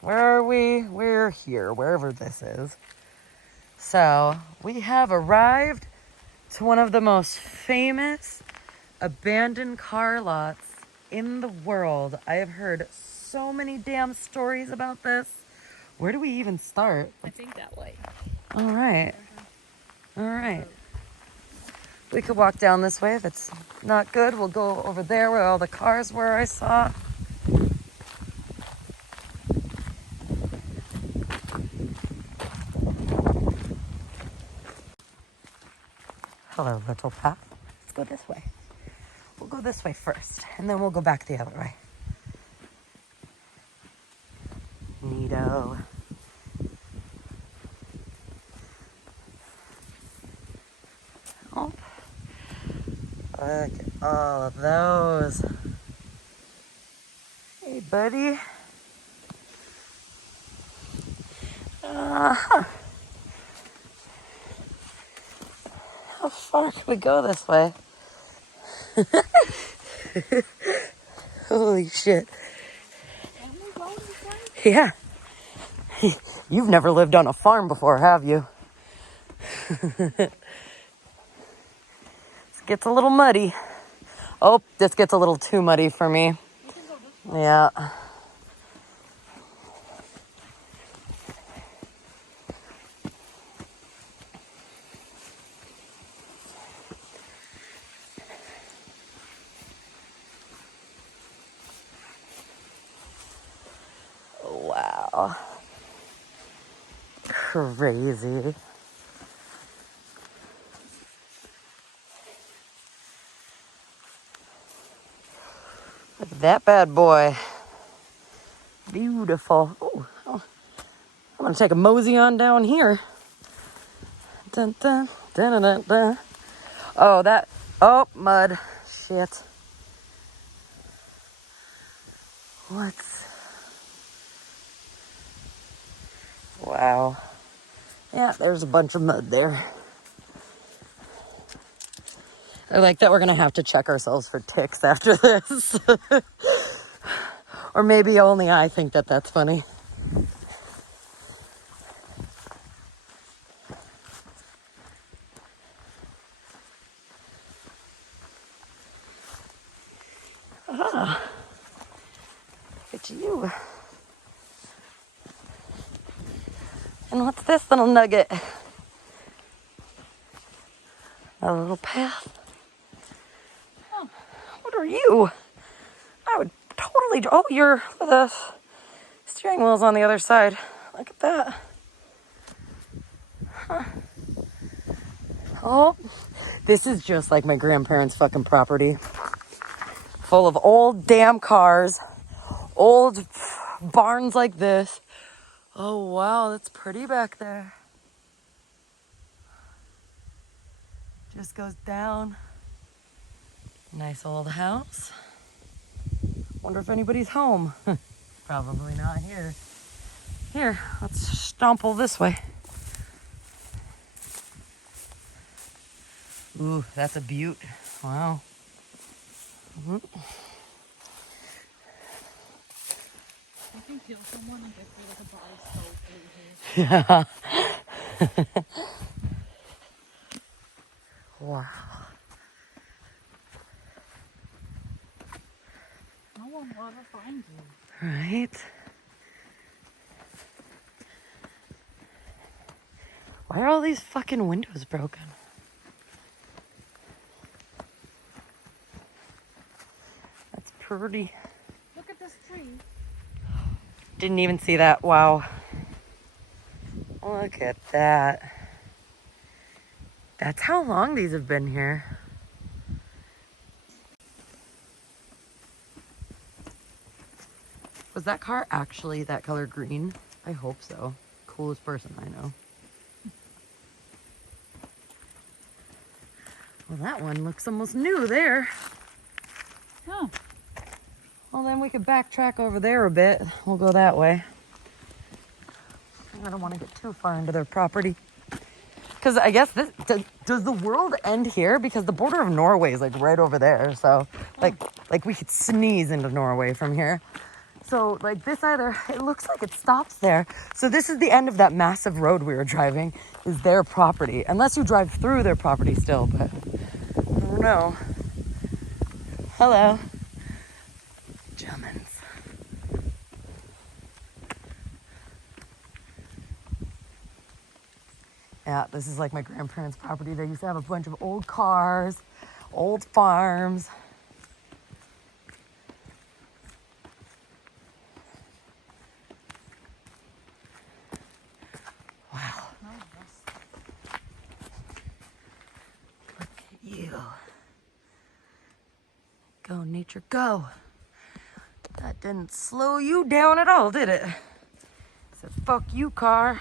where are we? We're here, wherever this is. So we have arrived to one of the most famous abandoned car lots in the world. I have heard so many damn stories about this. Where do we even start? I think that way. All right. All right. We could walk down this way. If it's not good, we'll go over there where all the cars were I saw. Hello, little path. Let's go this way. We'll go this way first, and then we'll go back the other way. Neato. Oh. Look at all of those. Hey, buddy. How far can we go this way? Holy shit. Yeah. You've never lived on a farm before, have you? This gets a little muddy. Oh, this gets a little too muddy for me. Yeah. Wow. Crazy. Look at that bad boy. Beautiful. Oh, I'm gonna take a mosey on down here. Dun, dun, dun, dun, dun, dun. Oh, mud. Shit. Wow. Yeah, there's a bunch of mud there. I like that we're gonna have to check ourselves for ticks after this. Or maybe only I think that that's funny. Ah, look at you. And what's this little nugget? A little path. Oh, what are you? I would totally. Oh, you're the steering wheel's on the other side. Look at that. Huh. Oh, this is just like my grandparents' fucking property. Full of old damn cars, old barns like this. Oh, wow, that's pretty back there. Just goes down. Nice old house. Wonder if anybody's home. Probably not here. Here, let's stomple this way. Ooh, that's a beaut. Wow. Mm-hmm. I can kill someone and get rid of the body so here. Yeah. Wow. No one will ever find you. Right? Why are all these fucking windows broken? That's pretty. Look at this tree. Didn't even see that. Wow. Look at that. That's how long these have been here. Was that car actually that color green? I hope so. Coolest person I know. Well, that one looks almost new there. Huh. Well, then we could backtrack over there a bit. We'll go that way. I don't want to get too far into their property. Because I guess this, does the world end here? Because the border of Norway is like right over there. So like we could sneeze into Norway from here. So like this either, it looks like it stops there. So this is the end of that massive road we were driving, is their property. Unless you drive through their property still, but I don't know. Hello. Germans. Yeah, this is like my grandparents' property. They used to have a bunch of old cars, old farms. Wow. Look at you. Go, nature, go. That didn't slow you down at all, did it? Said, fuck you, car.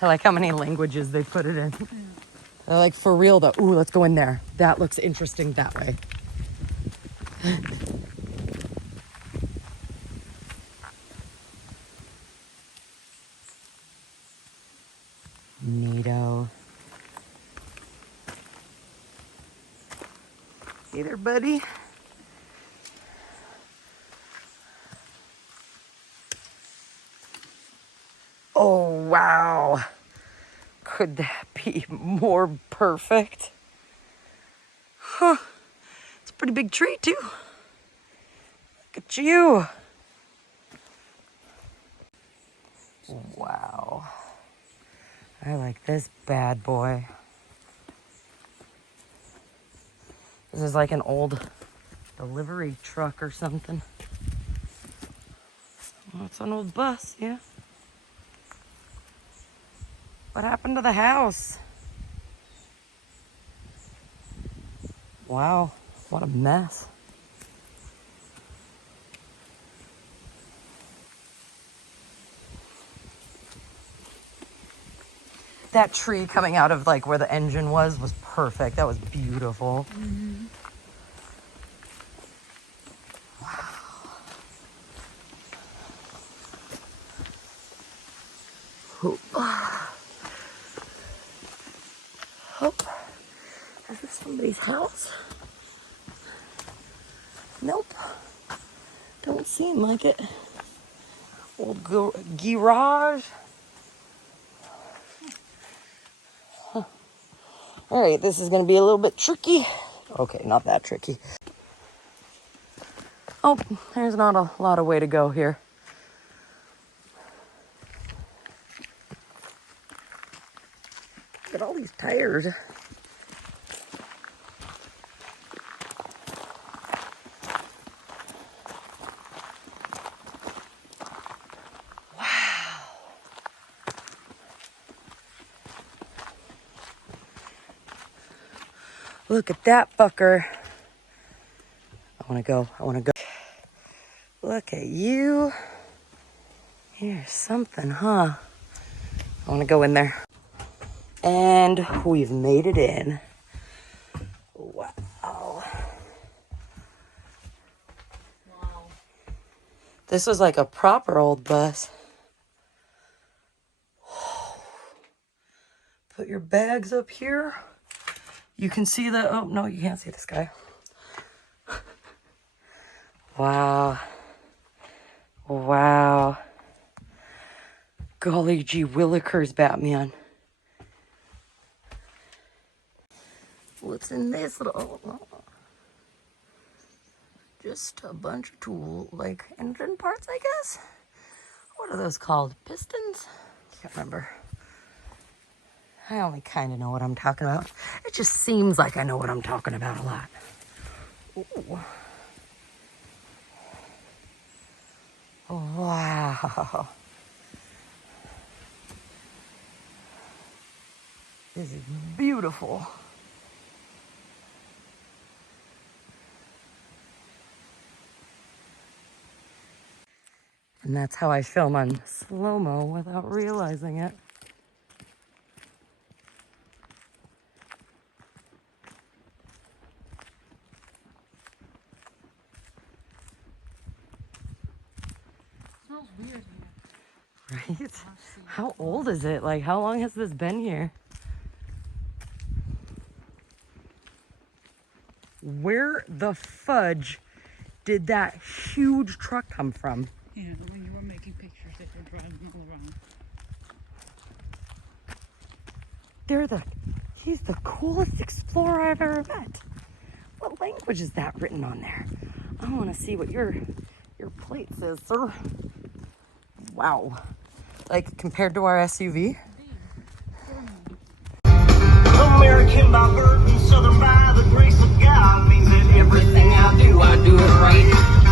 I like how many languages they put it in. They're like, for real though. Ooh, let's go in there. That looks interesting that way. Neato. Hey there, buddy. Oh, wow. Could that be more perfect? Huh. It's a pretty big tree, too. Look at you. Wow. I like this bad boy. This is like an old delivery truck or something. Oh, it's an old bus, yeah. What happened to the house? Wow, what a mess. That tree coming out of like where the engine was perfect. That was beautiful. Mm-hmm. Oh, is this somebody's house? Nope. Don't seem like it. Old garage. Huh. All right, this is gonna be a little bit tricky. Okay, not that tricky. Oh, there's not a lot of way to go here. Look at all these tires. Look at that fucker. I wanna go. Look at you. Here's something, huh? I wanna go in there. And we've made it in. Wow. Wow. This was like a proper old bus. Put your bags up here. You can see the, oh no, you can't see this guy. Wow. Wow. Golly gee willikers, Batman. What's in this little, just a bunch of tool, like engine parts, I guess? What are those called? Pistons? Can't remember. I only kind of know what I'm talking about. It just seems like I know what I'm talking about a lot. Ooh. Wow. This is beautiful. And that's how I film on slow-mo without realizing it. Smells weird here. Right? How old is it? Like, how long has this been here? Where the fudge did that huge truck come from? Yeah, when you were making pictures, they were driving all around. He's the coolest explorer I've ever met. What language is that written on there? I want to see what your plate says, sir. Wow. Like, compared to our SUV? American by birth and Southern by the grace of God means that everything I do it right.